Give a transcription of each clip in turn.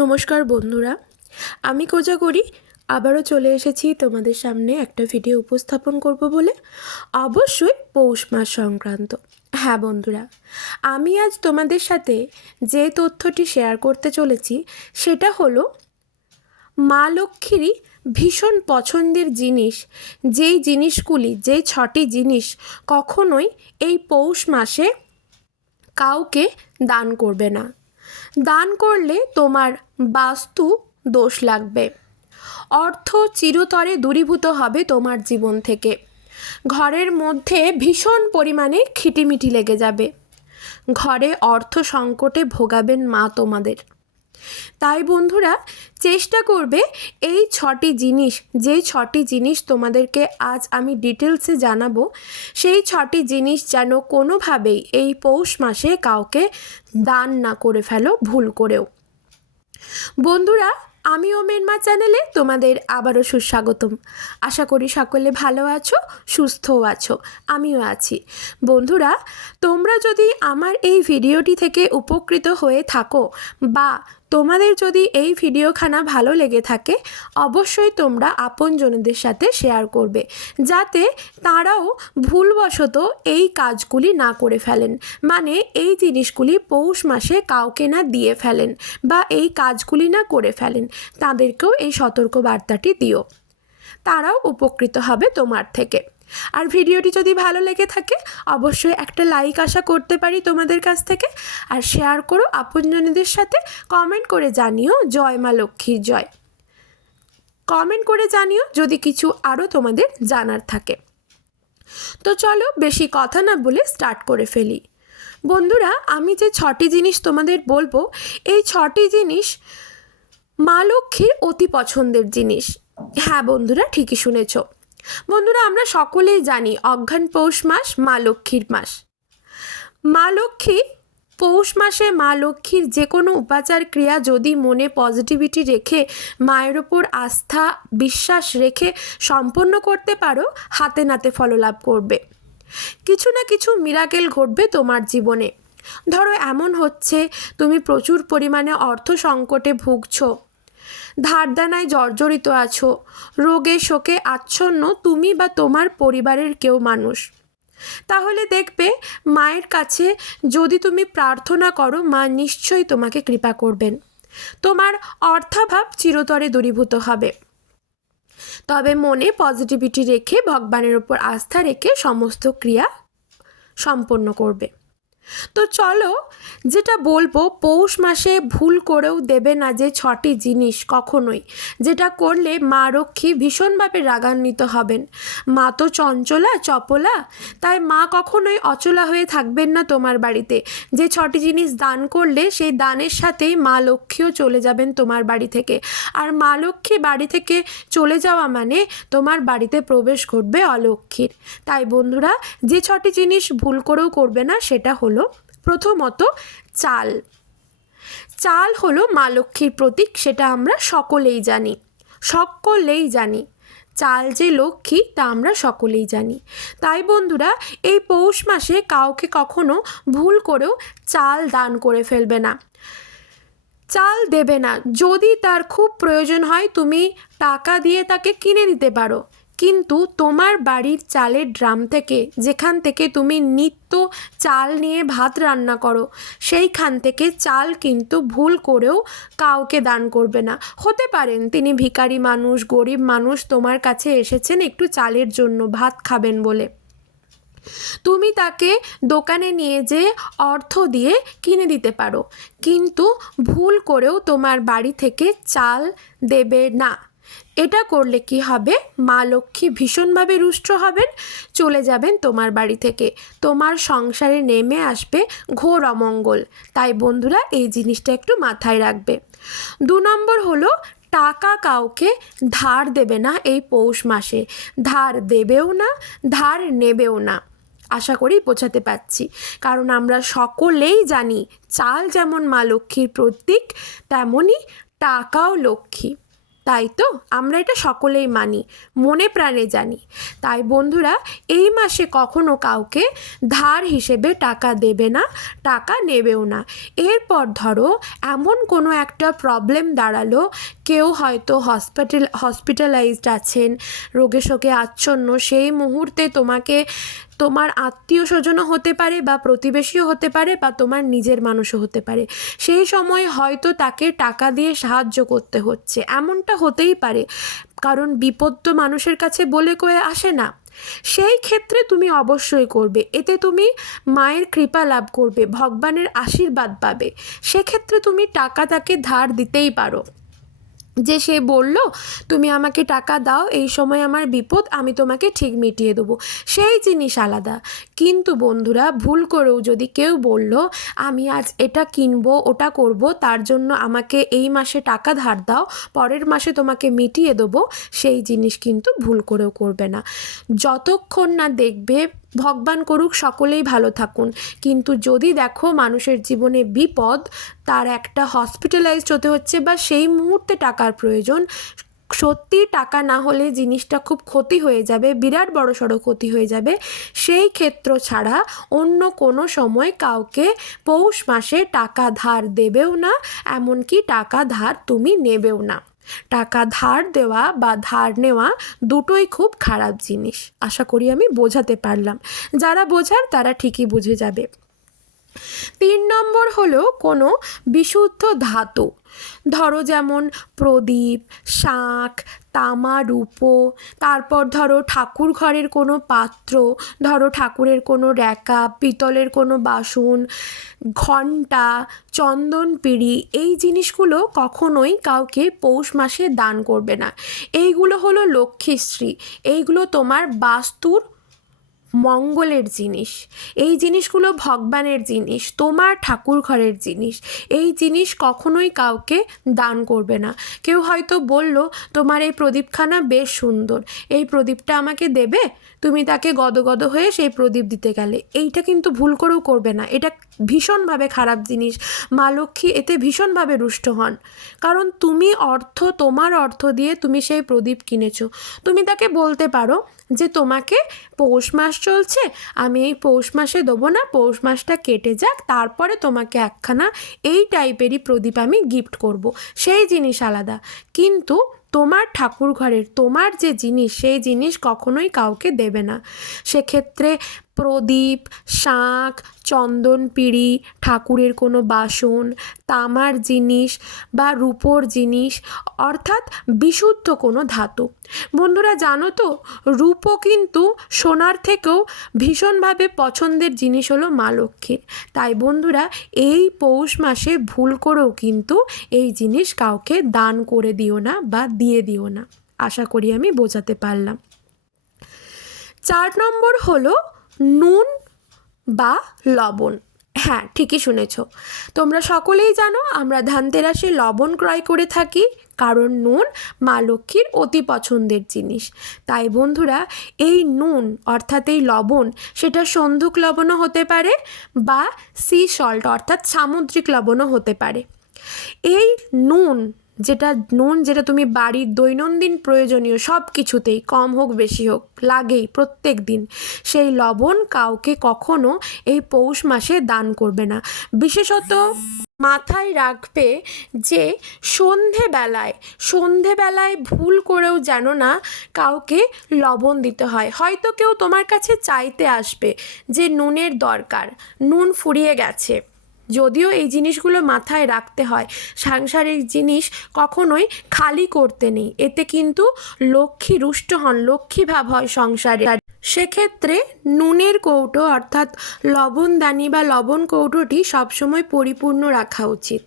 নমস্কার বন্ধুরা, আমি কোজা করি, আবারও চলে এসেছি তোমাদের সামনে একটা ভিডিও উপস্থাপন করব বলে, অবশ্যই পৌষ মাস সংক্রান্ত। হ্যাঁ বন্ধুরা, আমি আজ তোমাদের সাথে যে তথ্যটি শেয়ার করতে চলেছি, সেটা হলো মা লক্ষ্মীরই ভীষণ পছন্দের জিনিস, যেই জিনিসগুলি, যেই ছটি জিনিস কখনোই এই পৌষ মাসে কাউকে দান করবে না। দান করলে তোমার বাস্তু দোষ লাগবে। অর্থ চিরতরে দূরীভূত হবে তোমার জীবন থেকে। ঘরের মধ্যে ভীষণ পরিমাণে খিটিমিটি লেগে যাবে। ঘরে অর্থ সংকটে ভোগাবেন মা তোমাদের। তাই বন্ধুরা, চেষ্টা করবে এই ছটি জিনিস, যেই ছটি জিনিস তোমাদেরকে আজ আমি ডিটেলসে জানাব, সেই ছটি জিনিস যেন কোনোভাবেই এই পৌষ মাসে কাউকে দান না করে ফেলো, ভুল করেও। বন্ধুরা আমি ওমেন মা চ্যানেলে তোমাদের আবারও সুস্বাগতম। আশা করি সকলে ভালো আছো, সুস্থও আছো, আমিও আছি। বন্ধুরা, তোমরা যদি আমার এই ভিডিওটি থেকে উপকৃত হয়ে থাকো বা তোমাদের যদি এই ভিডিওখানা ভালো লেগে থাকে, অবশ্যই তোমরা আপনজনদের সাথে শেয়ার করবে, যাতে তারাও ভুলবশত এই কাজগুলি না করে ফেলেন। মানে এই জিনিসগুলি পৌষ মাসে কাউকে না দিয়ে ফেলেন বা এই কাজগুলি না করে ফেলেন, তাদেরকেও এই সতর্ক বার্তাটি দিও। তারাও উপকৃত হবে তোমার থেকে। আর ভিডিওটি যদি ভালো লেগে থাকে, অবশ্যই একটা লাইক আশা করতে পারি তোমাদের কাছ থেকে। আর শেয়ার করো আপনজনদের সাথে কমেন্ট করে জানিও জয় মা লক্ষ্মীর জয়। কমেন্ট করে জানিও যদি কিছু আরও তোমাদের জানার থাকে। তো চলো বেশি কথা না বলে স্টার্ট করে ফেলি। বন্ধুরা, আমি যে ছটি জিনিস তোমাদের বলব, এই ছটি জিনিস মা লক্ষ্মীর অতি পছন্দের জিনিস। হ্যাঁ বন্ধুরা, ঠিকই শুনেছো। বন্ধুরা, আমরা সকলেই জানি অজ্ঞান পৌষ মাস, মা লক্ষ্মীর মাস। মা লক্ষ্মী, পৌষ মাসে মা লক্ষ্মীর যে কোনো উপাচার ক্রিয়া যদি মনে পজিটিভিটি রেখে, মায়ের ওপর আস্থা, বিশ্বাস রেখে সম্পন্ন করতে পারো, হাতে নাতে ফললাভ করবে। কিছু না কিছু মিরাকেল ঘটবে তোমার জীবনে। ধরো এমন হচ্ছে, তুমি প্রচুর পরিমাণে অর্থ সংকটে ভুগছো। ধারদানায় জর্জরিত আছো। রোগে, শোকে আচ্ছন্ন তুমি বা তোমার পরিবারের কেউ মানুষ। তাহলে দেখবে মায়ের কাছে যদি তুমি প্রার্থনা করো, মা নিশ্চয়ই তোমাকে কৃপা করবেন। তোমার অর্থাভাব চিরতরে দূরীভূত হবে। তবে মনে পজিটিভিটি রেখে ভগবানের উপর আস্থা রেখে সমস্ত ক্রিয়া সম্পন্ন করবে। তো চলো, যেটা বলব, পৌষ মাসে ভুল করেও দেবে না যে ছটি জিনিস কখনোই। যেটা করলে মা রক্ষী ভীষণভাবে রাগান্বিত হবেন। মা তো চঞ্চলা, চপলা, তাই মা কখনোই অচলা হয়ে থাকবেন না তোমার বাড়িতে। যে ছটি জিনিস দান করলে সেই দানের সাথেই মা লক্ষ্মীও চলে যাবেন তোমার বাড়ি থেকে। আর মা লক্ষ্মী বাড়ি থেকে চলে যাওয়া মানে তোমার বাড়িতে প্রবেশ ঘটবে অলক্ষ্মীর। তাই বন্ধুরা, যে ছটি জিনিস ভুল করেও করবে না, সেটা হলো হলো প্রথমত চাল। চাল হলো মা লক্ষ্মীর প্রতীক, সেটা আমরা সকলেই জানি। সকলেই জানি। চাল যে লক্ষ্মী, তা আমরা সকলেই জানি। তাই বন্ধুরা, এই পৌষ মাসে কাউকে কখনো ভুল করেও চাল দান করে ফেলবে না। চাল দেবে না। যদি তার খুব প্রয়োজন হয়, তুমি টাকা দিয়ে তাকে কিনে দিতে পারো। কিন্তু তোমার বাড়ির চালের ড্রাম থেকে, যেখান থেকে তুমি নিত্য চাল নিয়ে ভাত রান্না করো, সেইখান থেকে চাল কিন্তু ভুল করেও কাউকে দান করবে না। হতে পারেন তিনি ভিখারি মানুষ, গরিব মানুষ, তোমার কাছে এসেছেন একটু চালের জন্য, ভাত খাবেন বলে। তুমি তাকে দোকানে নিয়ে যেয়ে অর্থ দিয়ে কিনে দিতে পারো, কিন্তু ভুল করেও তোমার বাড়ি থেকে চাল দেবে না। এটা করলে কি হবে? মা লক্ষ্মী ভীষণভাবে রুষ্ট হবেন, চলে যাবেন তোমার বাড়ি থেকে। তোমার সংসারে নেমে আসবে ঘোর অমঙ্গল। তাই বন্ধুরা, এই জিনিসটা একটু মাথায় রাখবে। দু নম্বর হলো, টাকা কাউকে ধার দেবে না এই পৌষ মাসে। ধার দেবেও না, ধার নেবেও না। আশা করি বোঝাতে পারছি। কারণ আমরা সকলেই জানি, চাল যেমন মা লক্ষ্মীর প্রতীক তেমনই টাকাও লক্ষ্মী। তাই তো, আমরা এটা সকলেই মানি, মনে প্রাণে জানি। তাই বন্ধুরা, এই মাসে কখনো কাউকে ধার হিসেবে টাকা দেবে না, টাকা নেবেও না। এরপর ধরো, এমন কোনো একটা প্রবলেম দাঁড়াল, কেউ হয়তো হসপিটাল হসপিটালাইজড আছেন, রোগে শোকে আচ্ছন্ন, সেই মুহূর্তে তোমাকে তোমার আত্মীয় স্বজনও হতে পারে বা প্রতিবেশীও হতে পারে বা তোমার নিজের মানুষও হতে পারে। সেই সময় হয়তো তাকে টাকা দিয়ে সাহায্য করতে হচ্ছে। এমনটা হতেই পারে। কারণ বিপদ তো মানুষের কাছে বলে কয়ে আসে না। সেই ক্ষেত্রে তুমি অবশ্যই করবে। এতে তুমি মায়ের কৃপা লাভ করবে, ভগবানের আশীর্বাদ পাবে। সেক্ষেত্রে তুমি টাকা তাকে ধার দিতেই পারো। যে সে বলল, তুমি আমাকে টাকা দাও, এই সময় আমার বিপদ, আমি তোমাকে ঠিক মিটিয়ে দেবো। সেই জিনিস আলাদা। কিন্তু বন্ধুরা, ভুল করেও যদি কেউ বলল, আমি আজ এটা কিনবো, ওটা করব, তার জন্য আমাকে এই মাসে টাকা ধার দাও, পরের মাসে তোমাকে মিটিয়ে দেবো, সেই জিনিস কিন্তু ভুল করেও করবে না। যতক্ষণ না দেখবে ভগবান করুক, সকলেই ভালো থাকুন। কিন্তু যদি দেখো মানুষের জীবনে বিপদ, তার একটা হসপিটালাইজড হতে হচ্ছে বা সেই মুহূর্তে টাকার প্রয়োজন, সত্যি টাকা না হলে জিনিসটা খুব ক্ষতি হয়ে যাবে, বিরাট বড় সড়ো ক্ষতি হয়ে যাবে। সেই ক্ষেত্র ছাড়া অন্য কোনো সময় কাউকে পৌষ মাসে টাকা ধার দেবেও না, এমনকি টাকা ধার তুমি নেবেও না। টাকা ধার দেওয়া বা ধার নেওয়া দুটোই খুব খারাপ জিনিস। আশা করি আমি বোঝাতে পারলাম। যারা বোঝার তারা ঠিকই বুঝে যাবে। তিন নম্বর হলো কোনো বিশুদ্ধ ধাতু। ধরো যেমন প্রদীপ, শাঁখ, তামা, রূপো, তারপর ধরো ঠাকুর ঘরের কোনো পাত্র, ধরো ঠাকুরের কোনো র্যাকা, পিতলের কোনো বাসন ঘণ্টা চন্দন পিড়ি, এই জিনিসগুলো কখনোই কাউকে পৌষ মাসে দান করবে না। এইগুলো হলো লক্ষ্মীশ্রী। এইগুলো তোমার বাস্তুর মঙ্গলের জিনিস। এই জিনিসগুলো ভগবানের জিনিস, তোমার ঠাকুর ঘরের জিনিস। এই জিনিস কখনোই কাউকে দান করবে না। কেউ হয়তো বলল, তোমার এই প্রদীপখানা বেশ সুন্দর। এই প্রদীপটা আমাকে দেবে? তুমি তাকে গদগদ হয়ে সেই প্রদীপ দিতে গেলে। এইটা কিন্তু ভুল করেও করবে না। এটা ভীষণভাবে খারাপ জিনিস। মা লক্ষ্মী এতে ভীষণভাবে রুষ্ট হন। কারণ তুমি অর্থ, তোমার অর্থ দিয়ে তুমি সেই প্রদীপ কিনেছো। তুমি তাকে বলতে পারো যে তোমাকে পৌষ মাস চলছে, আমি এই পৌষ মাসে দেবো না, পৌষ মাসটা কেটে যাক, তারপরে তোমাকে একখানা এই টাইপেরই প্রদীপ আমি গিফট করব। সেই জিনিস আলাদা। কিন্তু তোমার ঠাকুর ঘরের তোমার যে জিনিস, সেই জিনিস কখনোই কাউকে দেবে না। সেক্ষেত্রে প্রদীপ, শাঁখ, চন্দন পিঁড়ি, ঠাকুরের কোনো বাসন, তামার জিনিস বা রূপোর জিনিস, অর্থাৎ বিশুদ্ধ কোনো ধাতু। বন্ধুরা, জানো তো, রূপো কিন্তু সোনার থেকেও ভীষণভাবে পছন্দের জিনিস হলো মা লক্ষ্মীর তাই বন্ধুরা, এই পৌষ মাসে ভুল করেও কিন্তু এই জিনিস কাউকে দান করে দিও না বা দিয়ে দিও না। আশা করি আমি বোঝাতে পারলাম। চার নম্বর হলো নুন বা লবণ। হ্যাঁ ঠিকই শুনেছ। তোমরা সকলেই জানো আমরা ধানতেরাসে লবণ ক্রয় করে থাকি কারণ নুন মা লক্ষ্মীর অতি পছন্দের জিনিস। তাই বন্ধুরা, এই নুন অর্থাৎ এই লবণ সেটা সন্ধুক লবণও হতে পারে বা সি সল্ট অর্থাৎ সামুদ্রিক লবণও হতে পারে। এই নুন যেটা নুন, যেটা তুমি বাড়ির দৈনন্দিন প্রয়োজনীয় সব কিছুতেই, কম হোক, বেশি হোক, লাগেই প্রত্যেক দিন, সেই লবণ কাউকে কখনো এই পৌষ মাসে দান করবে না। বিশেষত মাথায় রাখবে যে সন্ধেবেলায় সন্ধেবেলায় ভুল করেও যেন না কাউকে লবণ দিতে হয়। হয়তো কেউ তোমার কাছে চাইতে আসবে যে নুনের দরকার, নুন ফুরিয়ে গেছে। যদিও এই জিনিসগুলো মাথায় রাখতে হয়। সাংসারিক জিনিস কখনোই খালি করতে নেই। এতে কিন্তু লক্ষ্মী রুষ্ট হন, লক্ষ্মী ভাব হয় সংসারে। সেক্ষেত্রে নুনের কৌটো অর্থাৎ লবণদানি বা লবণ কৌটোটি সবসময় পরিপূর্ণ রাখা উচিত।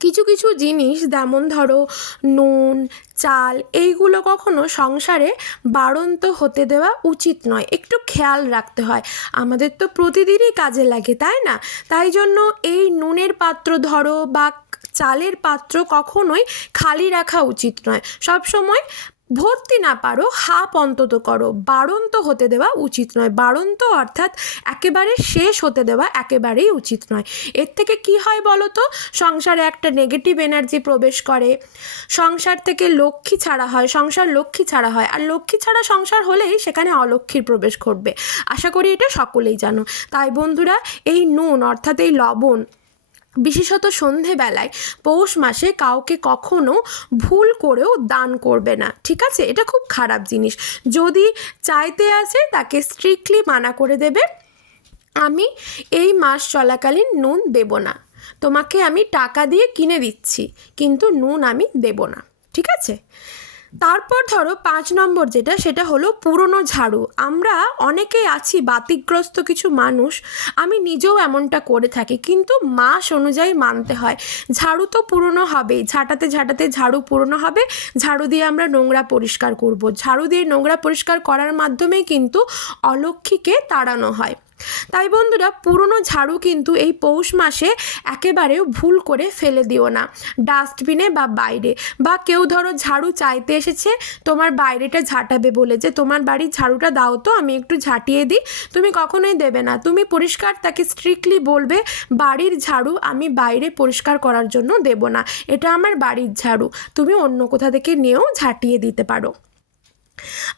কিছু কিছু জিনিস যেমন ধরো নুন, চাল, এইগুলো কখনো সংসারে বাড়ন্ত হতে দেওয়া উচিত নয়। একটু খেয়াল রাখতে হয়। আমাদের তো প্রতিদিনই কাজে লাগে, তাই না? তাই জন্য এই নুনের পাত্র ধরো বা চালের পাত্র কখনোই খালি রাখা উচিত নয়। সব সময় ভর্তি না পারো, হাফ অন্তত করো। বাড়ন্ত হতে দেওয়া উচিত নয়। বাড়ন্ত অর্থাৎ একেবারে শেষ হতে দেওয়া একেবারেই উচিত নয়। এর থেকে কি হয় বলো তো? সংসারে একটা নেগেটিভ এনার্জি প্রবেশ করে। সংসার থেকে লক্ষ্মী ছাড়া হয়, সংসার লক্ষ্মী ছাড়া হয়। আর লক্ষ্মী ছাড়া সংসার হলেই সেখানে অলক্ষ্মীর প্রবেশ ঘটবে। আশা করি এটা সকলেই জানো। তাই বন্ধুরা, এই নুন অর্থাৎ এই লবণ বিশেষত সন্ধেবেলায় পৌষ মাসে কাউকে কখনো ভুল করেও দান করবে না, ঠিক আছে? এটা খুব খারাপ জিনিস। যদি চাইতে আসে তাকে স্ট্রিক্টলি মানা করে দেবে, আমি এই মাস চলাকালীন নুন দেব না। তোমাকে আমি টাকা দিয়ে কিনে দিচ্ছি, কিন্তু নুন আমি দেব না, ঠিক আছে? তারপর ধরো পাঁচ নম্বর যেটা, সেটা হলো পুরনো ঝাড়ু। আমরা অনেকেই আছি বাতিগ্রস্ত কিছু মানুষ, আমি নিজেও এমনটা করে থাকি, কিন্তু মাস অনুযায়ী মানতে হয়। ঝাড়ু তো পুরনো হবেই, ঝাঁটাতে ঝাঁটাতে ঝাড়ু পুরনো হবে, ঝাড়ু দিয়ে আমরা নোংরা পরিষ্কার করব। ঝাড়ু দিয়ে নোংরা পরিষ্কার করার মাধ্যমেই কিন্তু অলক্ষীকে তাড়ানো হয়। তাই বন্ধুরা, পুরনো ঝাড়ু কিন্তু এই পৌষ মাসে একেবারেও ভুল করে ফেলে দিও না। ডাস্টবিনে বা বাইরে। বা কেউ ধরো ঝাড়ু চাইতে এসেছে, তোমার বাইরেটা ঝাঁটাবে বলে যে, তোমার বাড়ির ঝাড়ুটা দাও তো, আমি একটু ঝাঁটিয়ে দিই। তুমি কখনোই দেবে না। তুমি পরিষ্কার তাকে স্ট্রিক্টলি বলবে, বাড়ির ঝাড়ু আমি বাইরে পরিষ্কার করার জন্য দেব না। এটা আমার বাড়ির ঝাড়ু। তুমি অন্য কোথা থেকে নিয়েও ঝাঁটিয়ে দিতে পারো।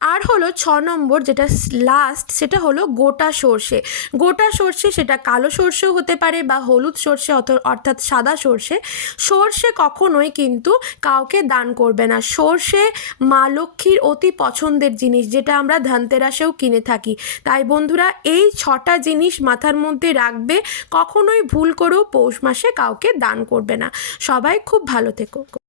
আর হলো ছ নম্বর যেটা লাস্ট সেটা হলো গোটা সর্ষে। গোটা সর্ষে সেটা কালো সর্ষেও হতে পারে বা হলুদ সর্ষে অথ- অর্থাৎ সাদা সর্ষে। সর্ষে কখনোই কিন্তু কাউকে দান করবে না। সর্ষে মা লক্ষ্মীর অতি পছন্দের জিনিস যেটা আমরা ধানতেরাসেও কিনে থাকি। তাই বন্ধুরা, এই ছটা জিনিস মাথার মধ্যে রাখবে, কখনোই ভুল করেও পৌষ মাসে কাউকে দান করবে না। সবাই খুব ভালো থেকো।